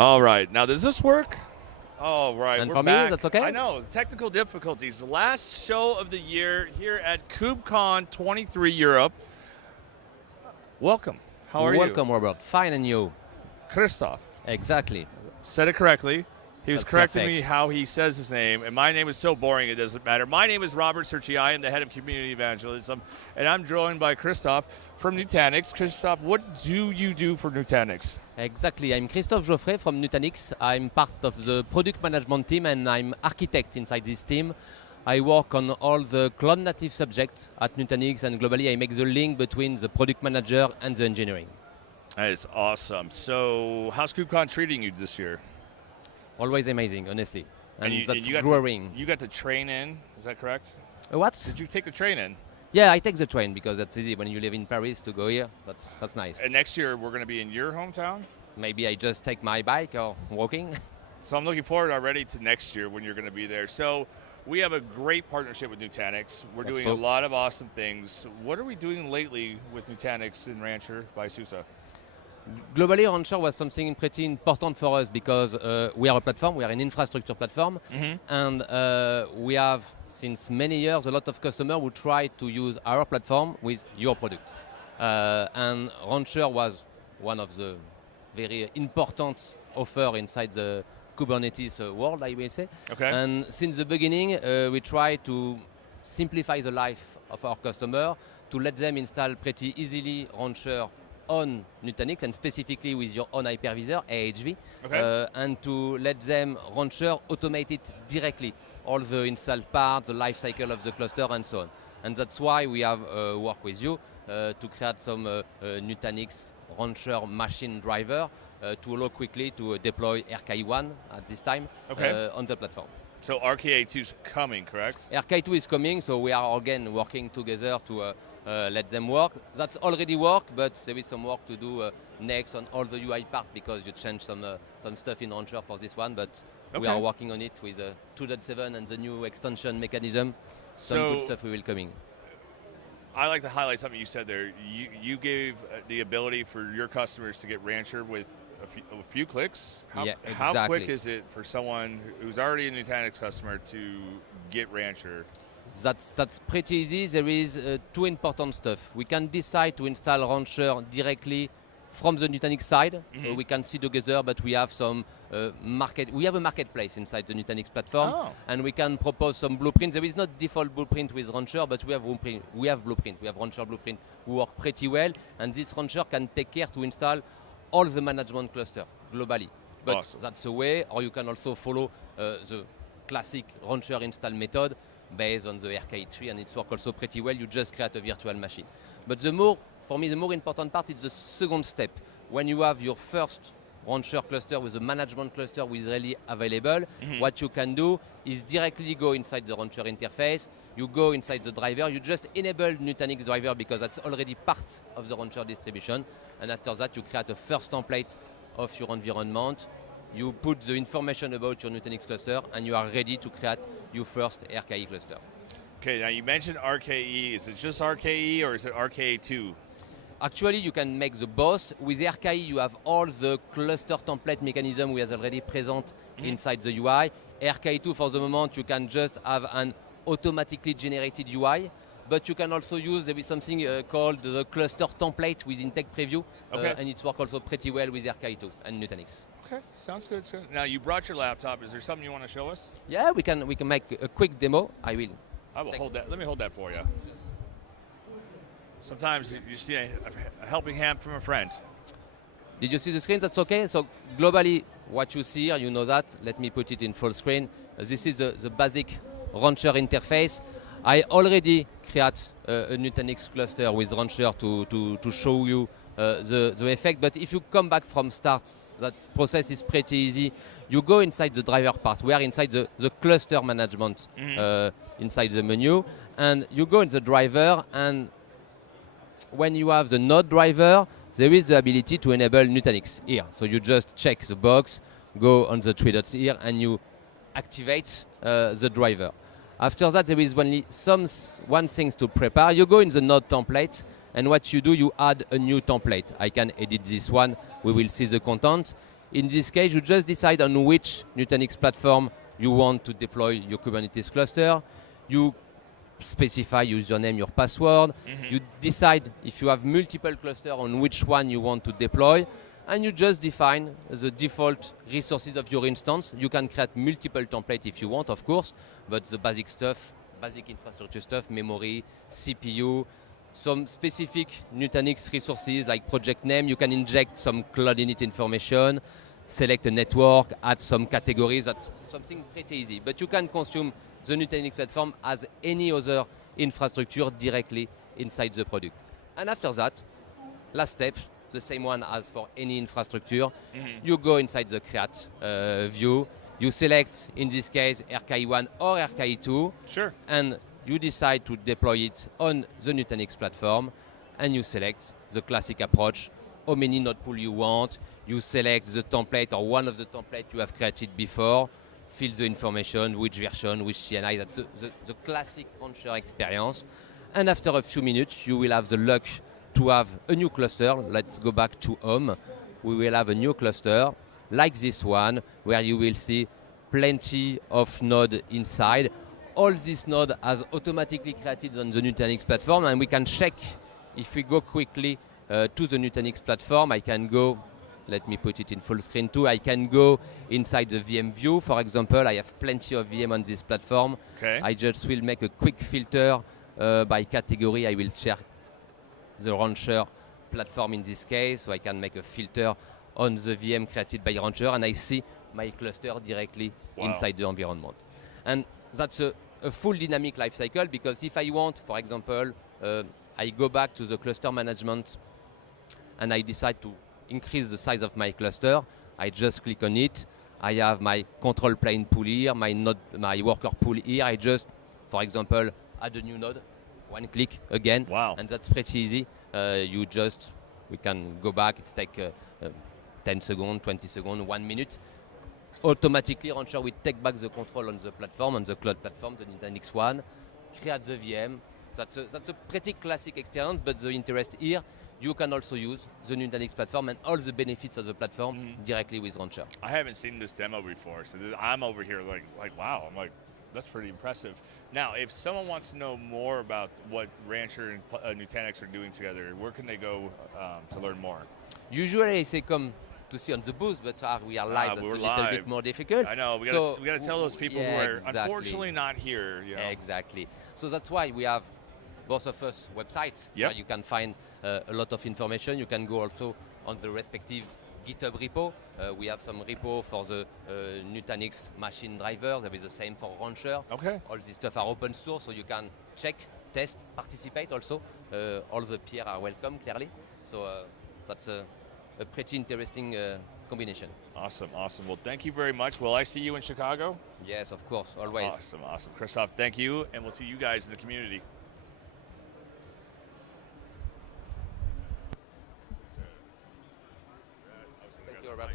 All right. Now, does this work? All right. And we're for me, back. that's okay? I know. Technical difficulties. The last show of the year here at KubeCon 23 Europe. Welcome. How are you? Welcome, Robert. Fine, and you? Christophe. Exactly. Said it correctly. He was That's correcting perfect. me how he says his name, and my name is so boring it doesn't matter. My name is Robert Serci. I am the head of community evangelism, and I'm joined by Christophe from Nutanix. Christophe, what do you do for Nutanix? Exactly. I'm Christophe Jauffret from Nutanix. I'm part of the product management team, and I'm architect inside this team. I work on all the cloud native subjects at Nutanix, and globally I make the link between the product manager and the engineering. That is awesome. So how's KubeCon treating you this year? Always amazing, honestly. And that's you growing. You got the train in, is that correct? What? Did you take the train in? Yeah, I take the train because that's easy when you live in Paris to go here. That's nice. And next year we're going to be in your hometown? Maybe I just take my bike or walking. So I'm looking forward already to next year when you're going to be there. So we have a great partnership with Nutanix. We're doing a lot of awesome things. What are we doing lately with Nutanix in Rancher by SUSE? Globally, Rancher was something pretty important for us because we are a platform, we are an infrastructure platform, and we have, since many years, a lot of customers who try to use our platform with your product. And Rancher was one of the very important offer inside the Kubernetes world, I will say. Okay. And since the beginning, we try to simplify the life of our customer, to let them install pretty easily Rancher on Nutanix, and specifically with your own hypervisor, AHV, and to let them Rancher automate it directly, all the installed parts, the life cycle of the cluster, and so on. And that's why we have worked with you to create some Nutanix Rancher machine driver to allow quickly to deploy RKI1 at this time on the platform. So RKA2 is coming, correct? RKI2 is coming, so we are again working together to let them work. That's already work, but there is some work to do next on all the UI part because you changed some stuff in Rancher for this one, but we are working on it with 2.7 and the new extension mechanism. Some good stuff will coming. I like to highlight something you said there. You gave the ability for your customers to get Rancher with a few clicks. How quick is it for someone who's already a Nutanix customer to get Rancher? That's pretty easy. There is two important stuff. We can decide to install Rancher directly from the Nutanix side. We can see together, but we have some we have a marketplace inside the Nutanix platform, and we can propose some blueprints. There is not default blueprint with Rancher, but we have blueprint. We have Rancher blueprint who work pretty well, and this Rancher can take care to install all the management cluster globally. But that's a way, or you can also follow the classic Rancher install method based on the RKI3, and it's work also pretty well. You just create a virtual machine. But for me, the more important part is the second step. When you have your first Rancher cluster with a management cluster with really available, what you can do is directly go inside the Rancher interface. You go inside the driver. You just enable Nutanix driver because that's already part of the Rancher distribution. And after that, you create a first template of your environment. You put the information about your Nutanix cluster, and you are ready to create your first RKE cluster. Okay, now you mentioned RKE. Is it just RKE or is it RKA2? Actually, you can make the both. With RKE, you have all the cluster template mechanism we have already present inside the UI. RKA2, for the moment, you can just have an automatically generated UI, but you can also use, there is something called the cluster template with Intake Preview, and it works also pretty well with RKA2 and Nutanix. Okay, sounds good. Now you brought your laptop. Is there something you want to show us? Yeah, we can make a quick demo. I will hold that. Let me hold that for you. Sometimes you see a helping hand from a friend. Did you see the screen? That's okay. So globally, what you see here, you know that. Let me put it in full screen. This is the basic Rancher interface. I already create a Nutanix cluster with Rancher to show you the effect. But if you come back from start, that process is pretty easy. You go inside the driver part. We are inside the cluster management inside the menu. And you go in the driver, and when you have the node driver, there is the ability to enable Nutanix here. So you just check the box, go on the three dots here, and you activate the driver. After that, there is only one thing to prepare. You go in the node template, and what you do, you add a new template. I can edit this one. We will see the content. In this case, you just decide on which Nutanix platform you want to deploy your Kubernetes cluster. You specify username, your password. You decide if you have multiple clusters on which one you want to deploy. And you just define the default resources of your instance. You can create multiple templates if you want, of course, but the basic stuff, basic infrastructure stuff, memory, CPU, some specific Nutanix resources like project name. You can inject some cloud init information, select a network, add some categories. That's something pretty easy. But you can consume the Nutanix platform as any other infrastructure directly inside the product. And after that, last step, the same one as for any infrastructure. You go inside the create view. You select, in this case, RKE1 or RKE2. Sure. And you decide to deploy it on the Nutanix platform. And you select the classic approach. How many node pool you want. You select the template or one of the templates you have created before. Fill the information, which version, which CNI. That's the classic launcher experience. And after a few minutes, you will have the luck to have a new cluster. Let's go back to home. We will have a new cluster like this one, where you will see plenty of nodes inside. All these nodes are automatically created on the Nutanix platform, and we can check if we go quickly to the Nutanix platform. I can go, let me put it in full screen too. I can go inside the VM view. For example, I have plenty of VM on this platform. Okay. I just will make a quick filter by category. I will check the Rancher platform in this case, so I can make a filter on the VM created by Rancher, and I see my cluster directly inside the environment. And that's a full dynamic lifecycle, because if I want, for example, I go back to the cluster management and I decide to increase the size of my cluster, I just click on it. I have my control plane pool here, my worker pool here. I just, for example, add a new node. One click again, and that's pretty easy. We can go back. It's take 10 seconds, 20 seconds, 1 minute. Automatically, Rancher will take back the control on the platform, on the cloud platform, the Nutanix one, create the VM. That's a pretty classic experience, but the interest here, you can also use the Nutanix platform and all the benefits of the platform directly with Rancher. I haven't seen this demo before, so I'm over here like wow. I'm like, that's pretty impressive. Now, if someone wants to know more about what Rancher and Nutanix are doing together, where can they go to learn more? Usually I say come to see on the booth, but we are live, that's a little bit more difficult. I know, we got to tell those people who are unfortunately not here. You know? Exactly. So that's why we have both of us websites where you can find a lot of information. You can go also on the respective GitHub repo. We have some repo for the Nutanix machine drivers. There is the same for Rancher. Okay. All this stuff are open source, so you can check, test, participate also. All the peers are welcome, clearly. So that's a pretty interesting combination. Awesome, awesome. Well, thank you very much. Will I see you in Chicago? Yes, of course, always. Awesome, awesome. Christophe, thank you, and we'll see you guys in the community. Thank you, Robert.